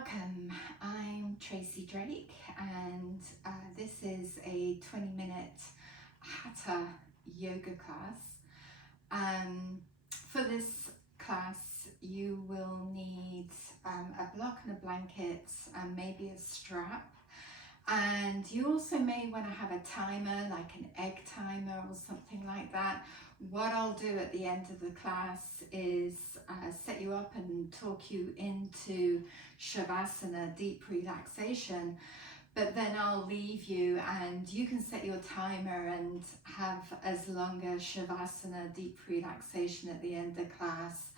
Welcome, I'm Tracy Drake and this is a 20-minute Hatha Yoga class. For this class you will need a block and a blanket and maybe a strap, and you also may want to have a timer, like an egg timer or something like that. What I'll do at the end of the class is set you up and talk you into Shavasana, deep relaxation, but then I'll leave you and you can set your timer and have as long a Shavasana, deep relaxation at the end of the class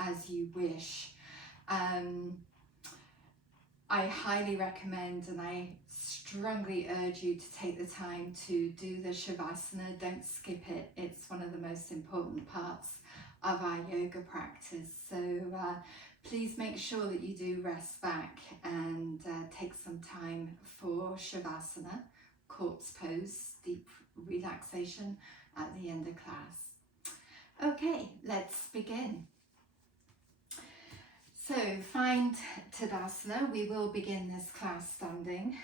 as you wish. I highly recommend and I strongly urge you to take the time to do the Shavasana. Don't skip it. It's one of the most important parts of our yoga practice. So please make sure that you do rest back and take some time for Shavasana, corpse pose, deep relaxation at the end of class. Okay, let's begin. So find Tadasana. We will begin this class standing,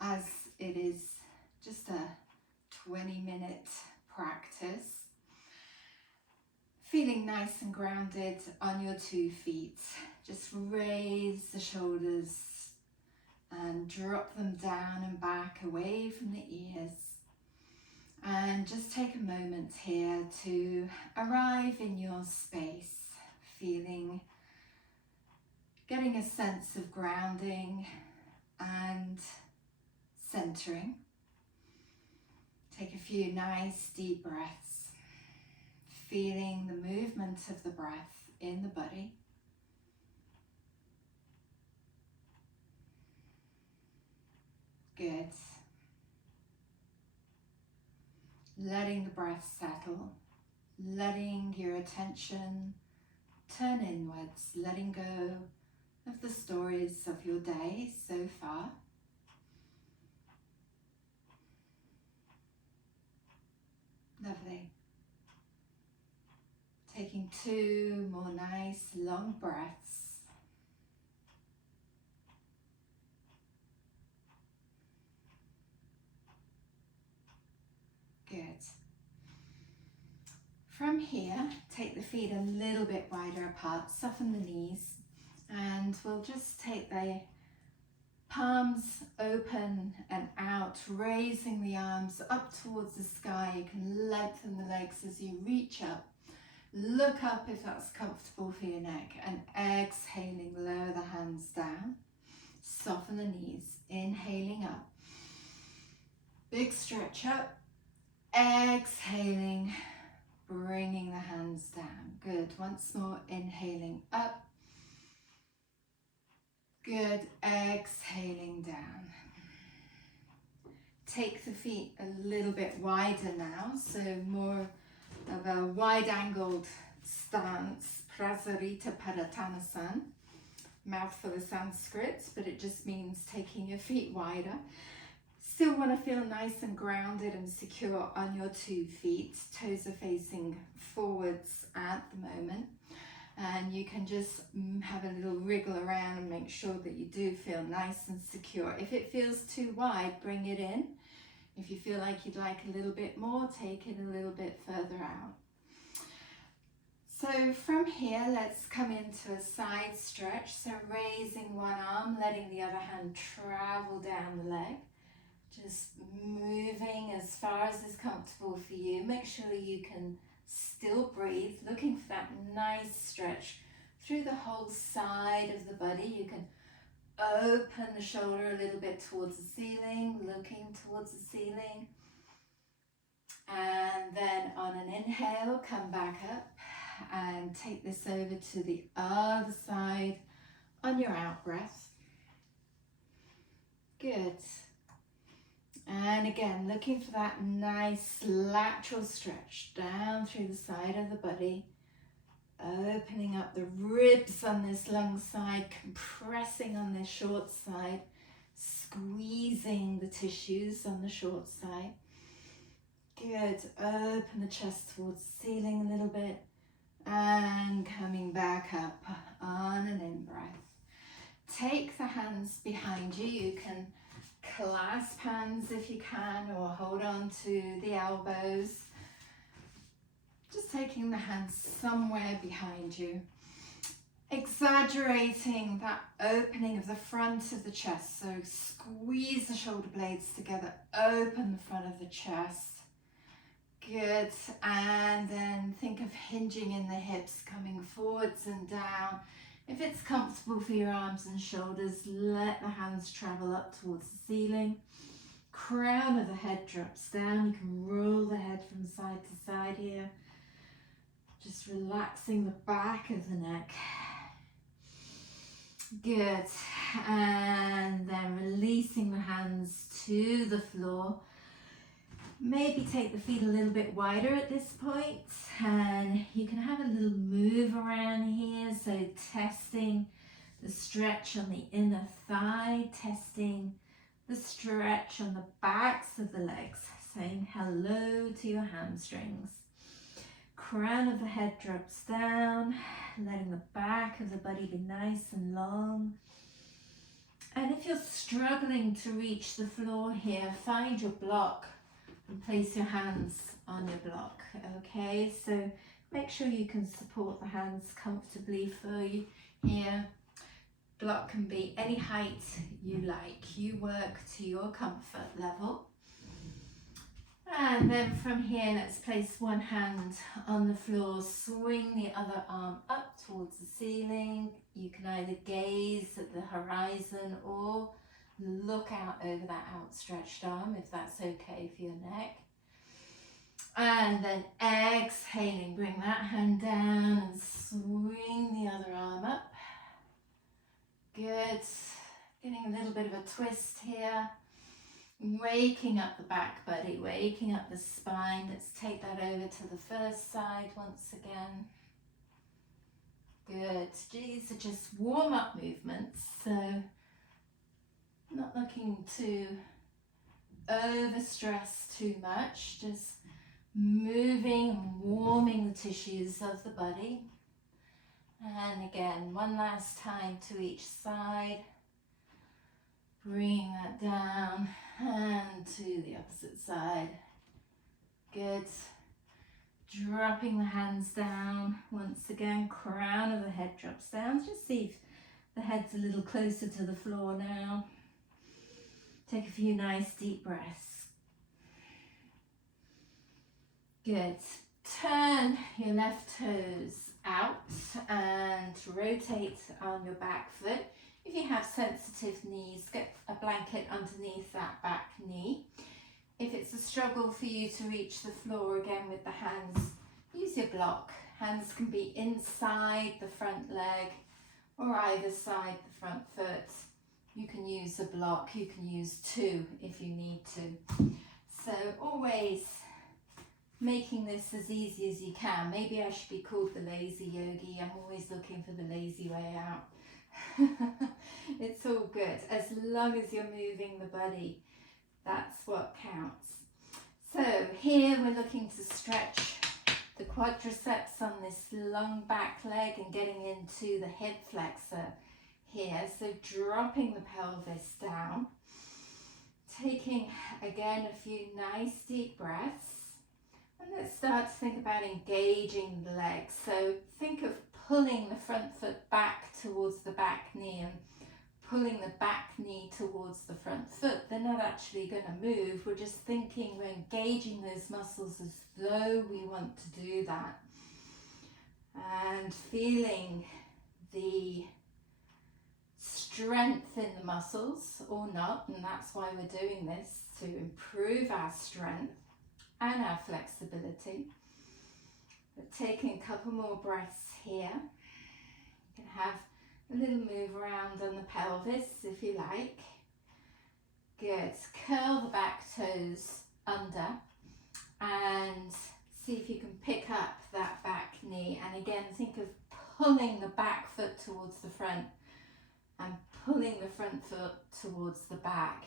as it is just a 20-minute practice. Feeling nice and grounded on your 2 feet. Just raise the shoulders and drop them down and back away from the ears. And just take a moment here to arrive in your space. Getting a sense of grounding and centering. Take a few nice deep breaths, feeling the movement of the breath in the body. Good. Letting the breath settle, letting your attention turn inwards, letting go of the stories of your day so far. Lovely. Taking 2 more nice long breaths. Good. From here, take the feet a little bit wider apart, soften the knees, and we'll just take the palms open and out, raising the arms up towards the sky. You can lengthen the legs as you reach up. Look up if that's comfortable for your neck, and exhaling, lower the hands down. Soften the knees, inhaling up. Big stretch up, exhaling, bringing the hands down. Good. Once more, inhaling up. Good. Exhaling down. Take the feet a little bit wider now, so more of a wide-angled stance, Prasarita Padatanasan. Mouthful of Sanskrit, but it just means taking your feet wider. Still want to feel nice and grounded and secure on your 2 feet. Toes are facing forwards at the moment. And you can just have a little wriggle around and make sure that you do feel nice and secure. If it feels too wide, bring it in. If you feel like you'd like a little bit more, take it a little bit further out. So from here, let's come into a side stretch. So raising one arm, letting the other hand travel down the leg. Just moving as far as is comfortable for you. Make sure you can still breathe, looking for that nice stretch through the whole side of the body. You can open the shoulder a little bit towards the ceiling, looking towards the ceiling. And then on an inhale, come back up and take this over to the other side on your out breath. Good. And again, looking for that nice lateral stretch down through the side of the body, opening up the ribs on this long side, compressing on this short side, squeezing the tissues on the short side. Good. Open the chest towards the ceiling a little bit and coming back up on an in-breath. take the hands behind you. You can clasp hands if you can, or hold on to the elbows. Just taking the hands somewhere behind you. Exaggerating that opening of the front of the chest. So squeeze the shoulder blades together, open the front of the chest. Good. And then think of hinging in the hips, coming forwards and down. If it's comfortable for your arms and shoulders, let the hands travel up towards the ceiling. Crown of the head drops down. You can roll the head from side to side here. Just relaxing the back of the neck. Good. And then releasing the hands to the floor. Maybe take the feet a little bit wider at this point, and you can have a little move around here. So testing the stretch on the inner thigh, testing the stretch on the backs of the legs, saying hello to your hamstrings. Crown of the head drops down, letting the back of the body be nice and long. And if you're struggling to reach the floor here, find your block and place your hands on your block. Okay, so make sure you can support the hands comfortably for you here. Block can be any height you like. You work to your comfort level. And then from here, let's place one hand on the floor, swing the other arm up towards the ceiling. You can either gaze at the horizon or look out over that outstretched arm, if that's okay for your neck. And then exhaling, bring that hand down and swing the other arm up. Good. Getting a little bit of a twist here. Waking up the back body, waking up the spine. Let's take that over to the first side once again. Good. These are just warm-up movements, so not looking to overstress too much, just moving and warming the tissues of the body. And again, one last time to each side. Bring that down and to the opposite side. Good. Dropping the hands down. Once again, crown of the head drops down. Just see if the head's a little closer to the floor now. Take a few nice deep breaths. Good. Turn your left toes out and rotate on your back foot. If you have sensitive knees, get a blanket underneath that back knee. If it's a struggle for you to reach the floor again with the hands, use your block. Hands can be inside the front leg or either side the front foot. You can use a block, you can use two if you need to. So always making this as easy as you can. Maybe I should be called the lazy yogi. I'm always looking for the lazy way out. It's all good. As long as you're moving the body, that's what counts. So here we're looking to stretch the quadriceps on this long back leg and getting into the hip flexor here. So dropping the pelvis down, taking again a few nice deep breaths. And let's start to think about engaging the legs. So think of pulling the front foot back towards the back knee and pulling the back knee towards the front foot. They're not actually going to move. We're just thinking we're engaging those muscles as though we want to do that. And feeling the strength in the muscles or not. And that's why we're doing this, to improve our strength and our flexibility. But taking a couple more breaths here. You can have a little move around on the pelvis if you like. Good. Curl the back toes under and see if you can pick up that back knee. And again, think of pulling the back foot towards the front and pulling the front foot towards the back.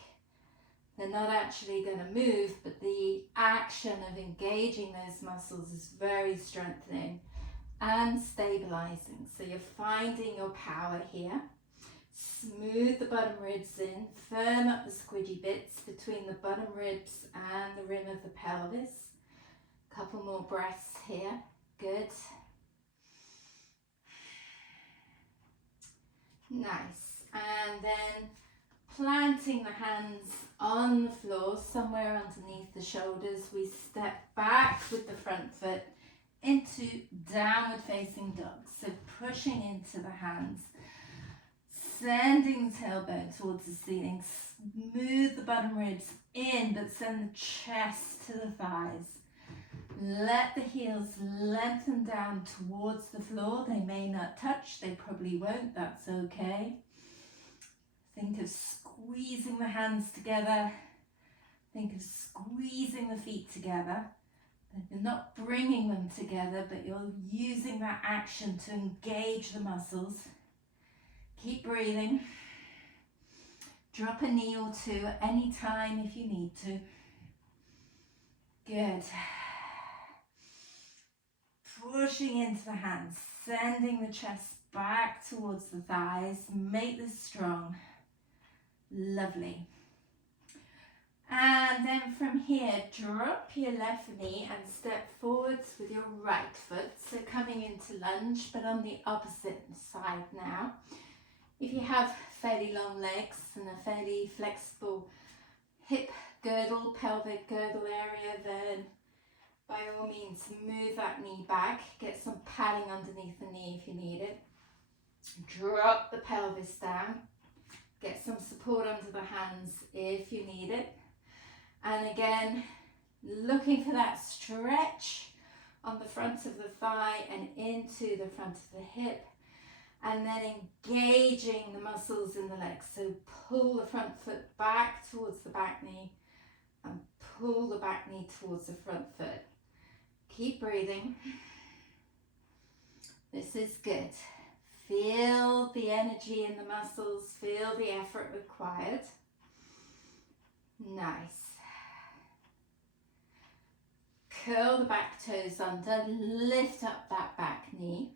They're not actually going to move, but the action of engaging those muscles is very strengthening and stabilizing. So you're finding your power here. Smooth the bottom ribs in, firm up the squidgy bits between the bottom ribs and the rim of the pelvis. Couple more breaths here. Good. Nice. And then planting the hands on the floor, somewhere underneath the shoulders, we step back with the front foot into downward facing dog. So pushing into the hands, sending the tailbone towards the ceiling, smooth the bottom ribs in, but send the chest to the thighs. Let the heels lengthen down towards the floor. They may not touch, they probably won't, that's okay. Think of squeezing the hands together. Think of squeezing the feet together. You're not bringing them together, but you're using that action to engage the muscles. Keep breathing. Drop a knee or two at any time if you need to. Good. Pushing into the hands, sending the chest back towards the thighs. Make this strong. Lovely. And then from here, drop your left knee and step forwards with your right foot. So coming into lunge, but on the opposite side now. If you have fairly long legs and a fairly flexible hip girdle, pelvic girdle area, then by all means move that knee back. Get some padding underneath the knee if you need it. Drop the pelvis down. Get some support under the hands if you need it. And again, looking for that stretch on the front of the thigh and into the front of the hip. And then engaging the muscles in the legs. So pull the front foot back towards the back knee and pull the back knee towards the front foot. Keep breathing. This is good. Feel the energy in the muscles, feel the effort required. Nice. Curl the back toes under, lift up that back knee.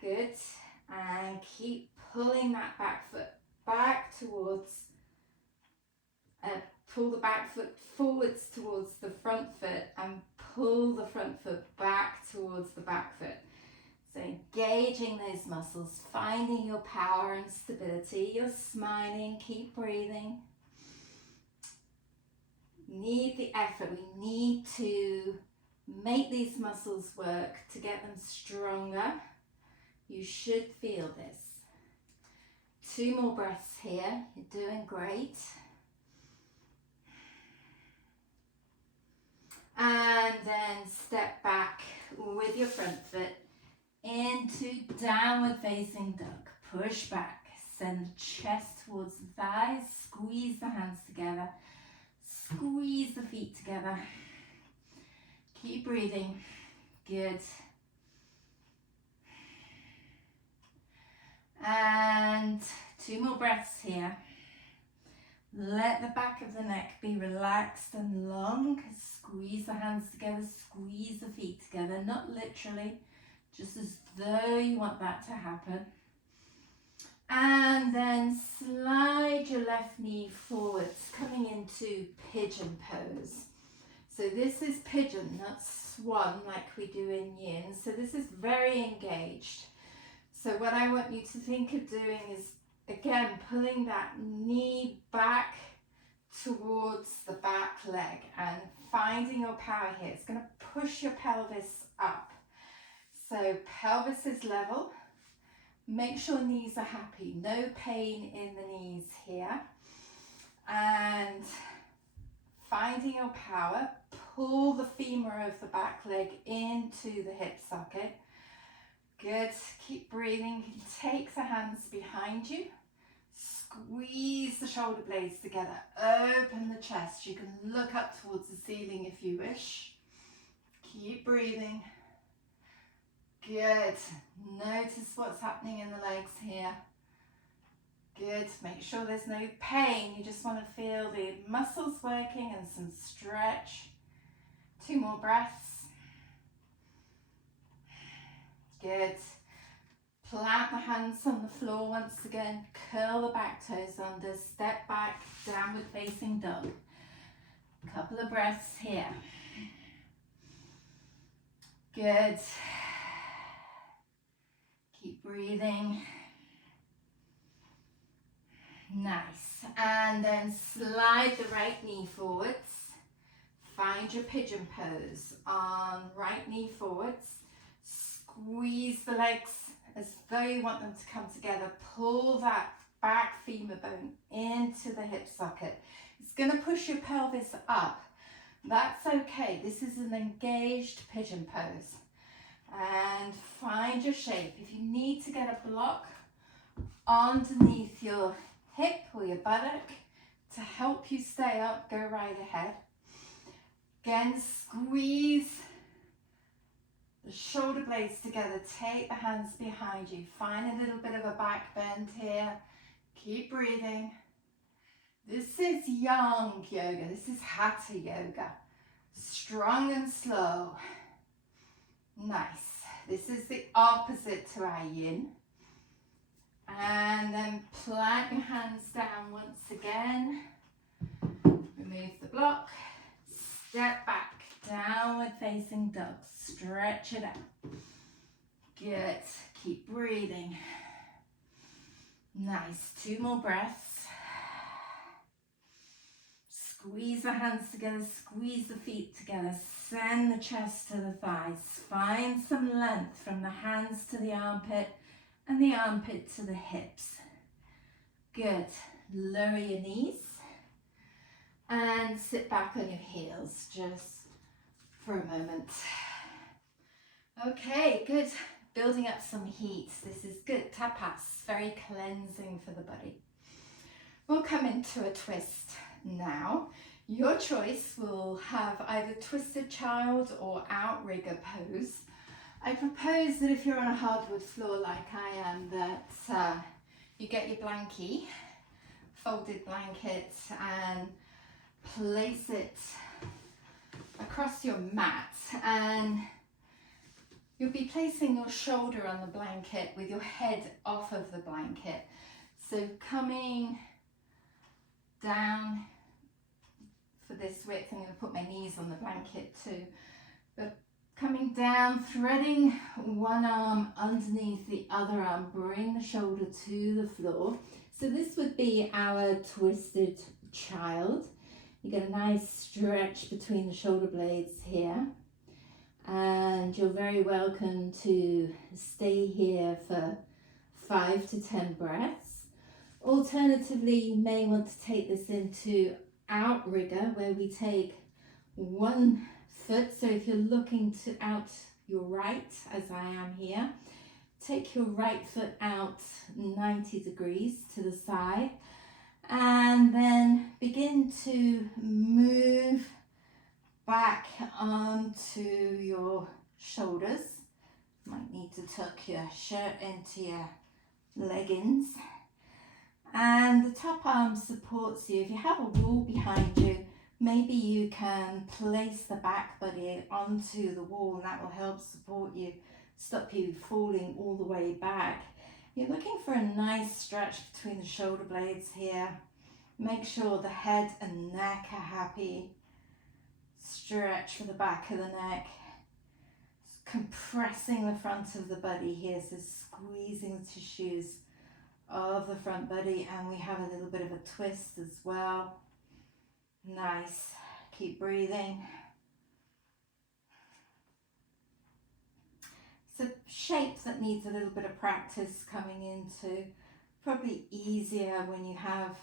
Good. And keep pulling that back foot back towards, pull the back foot forwards towards the front foot and pull the front foot back towards the back foot. So engaging those muscles, finding your power and stability. You're smiling, keep breathing. Need the effort. We need to make these muscles work to get them stronger. You should feel this. 2 more breaths here. You're doing great. And then step back with your front foot into downward facing dog. Push back. Send the chest towards the thighs. Squeeze the hands together. Squeeze the feet together. Keep breathing. Good. And 2 more breaths here. Let the back of the neck be relaxed and long. Squeeze the hands together, squeeze the feet together, not literally, just as though you want that to happen. And then slide your left knee forwards, coming into pigeon pose. So this is pigeon, not swan like we do in yin. So this is very engaged. So what I want you to think of doing is, again, pulling that knee back towards the back leg and finding your power here. It's going to push your pelvis up. So pelvis is level. Make sure knees are happy. No pain in the knees here. And finding your power, pull the femur of the back leg into the hip socket. Good. Keep breathing. Take the hands behind you. Squeeze the shoulder blades together. Open the chest. You can look up towards the ceiling if you wish. Keep breathing. Good. Notice what's happening in the legs here. Good. Make sure there's no pain. You just want to feel the muscles working and some stretch. 2 more breaths. Good. Plant the hands on the floor once again. Curl the back toes under. Step back, downward facing dog. Couple of breaths here. Good. Keep breathing. Nice. And then slide the right knee forwards. Find your pigeon pose. Right knee forwards. Squeeze the legs as though you want them to come together. Pull that back femur bone into the hip socket. It's going to push your pelvis up. That's okay. This is an engaged pigeon pose. And find your shape. If you need to get a block underneath your hip or your buttock to help you stay up, go right ahead. Again, squeeze the shoulder blades together. Take the hands behind you. Find a little bit of a back bend here. Keep breathing. This is yang yoga. This is Hatha Yoga. Strong and slow. Nice. This is the opposite to our yin. And then plant your hands down once again. Remove the block. Step back. Downward facing dog. Stretch it out. Good. Keep breathing. Nice. 2 more breaths. Squeeze the hands together. Squeeze the feet together. Send the chest to the thighs. Find some length from the hands to the armpit and the armpit to the hips. Good. Lower your knees and sit back on your heels just for a moment. Okay, good. Building up some heat. This is good. Tapas, very cleansing for the body. We'll come into a twist now. Your choice will have either twisted child or outrigger pose. I propose that if you're on a hardwood floor like I am, that you get your blankie, folded blanket, and place it across your mat, and you'll be placing your shoulder on the blanket with your head off of the blanket. So coming down for this width, I'm going to put my knees on the blanket too, but coming down, threading one arm underneath the other arm, bring the shoulder to the floor. So this would be our twisted child. You get a nice stretch between the shoulder blades here. And you're very welcome to stay here for 5 to 10 breaths. Alternatively, you may want to take this into outrigger, where we take one foot. So if you're looking to out your right, as I am here, take your right foot out 90 degrees to the side, and then begin to move back onto your shoulders. Might need to tuck your shirt into your leggings. And the top arm supports you. If you have a wall behind you, maybe you can place the back body onto the wall, and that will help support you, stop you falling all the way back. You're looking for a nice stretch between the shoulder blades here. Make sure the head and neck are happy. Stretch for the back of the neck. Compressing the front of the body here, so squeezing the tissues of the front body, and we have a little bit of a twist as well. Nice. Keep breathing. It's a shape that needs a little bit of practice coming into. Probably easier when you have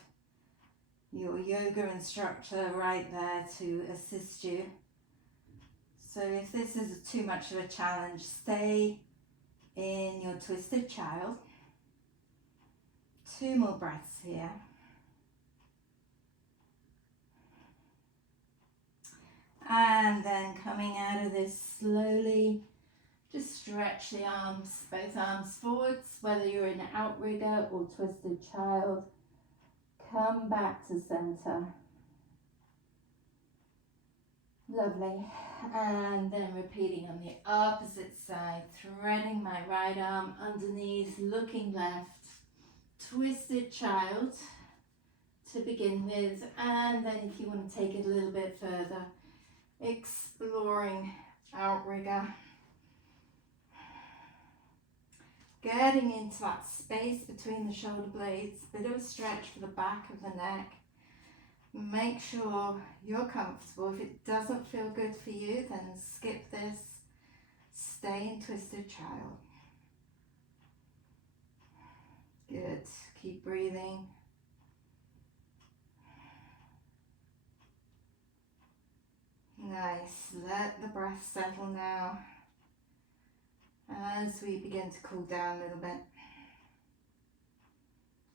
your yoga instructor right there to assist you. So if this is too much of a challenge, stay in your twisted child. 2 more breaths here. And then coming out of this slowly, just stretch the arms, both arms forwards, whether you're in outrigger or twisted child. Come back to center. Lovely. And then repeating on the opposite side, threading my right arm underneath, looking left, twisted child to begin with, and then if you want to take it a little bit further, exploring outrigger, getting into that space between the shoulder blades, bit of a stretch for the back of the neck. Make sure you're comfortable. If it doesn't feel good for you, then skip this. Stay in twisted child. Good. Keep breathing. Nice. Let the breath settle now as we begin to cool down a little bit.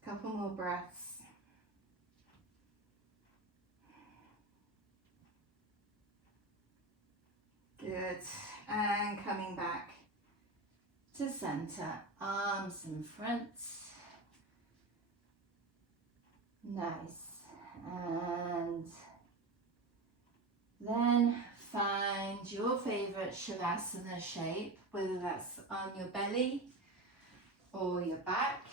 Couple more breaths. Good. And coming back to center, arms in front. Nice. And then find your favorite Shavasana shape, whether that's on your belly or your back.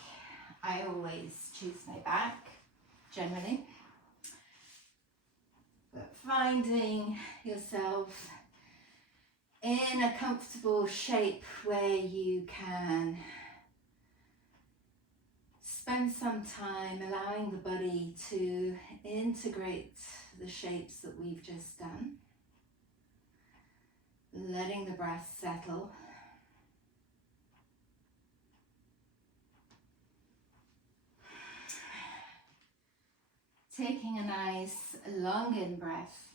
I always choose my back, generally. But finding yourself in a comfortable shape where you can spend some time allowing the body to integrate the shapes that we've just done. Letting the breath settle. Taking a nice long in breath.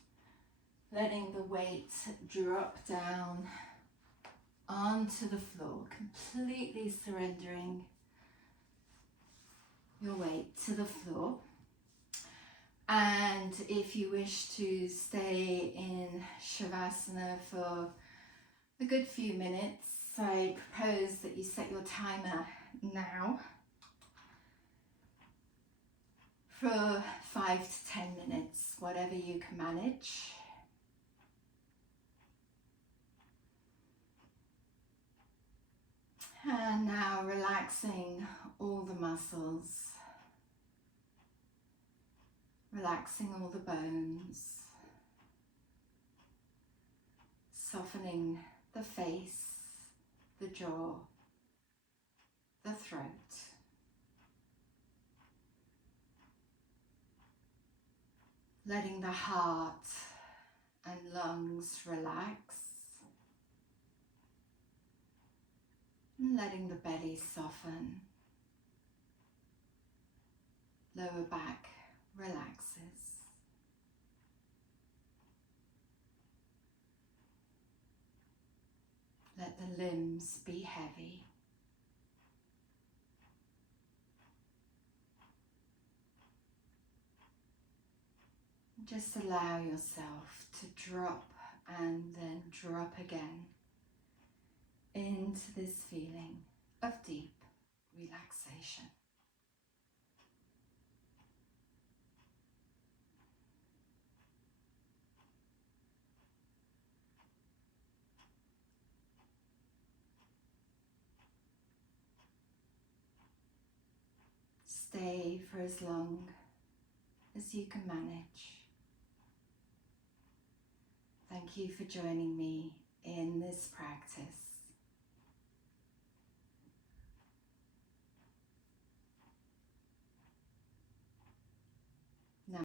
Letting the weight drop down onto the floor, completely surrendering your weight to the floor. And if you wish to stay in Shavasana for a good few minutes, I propose that you set your timer now for 5 to 10 minutes, whatever you can manage. And now relaxing all the muscles, relaxing all the bones, softening the face, the jaw, the throat. Letting the heart and lungs relax. And letting the belly soften. Lower back relaxes. Let the limbs be heavy. Just allow yourself to drop and then drop again into this feeling of deep relaxation. Stay for as long as you can manage. Thank you for joining me in this practice.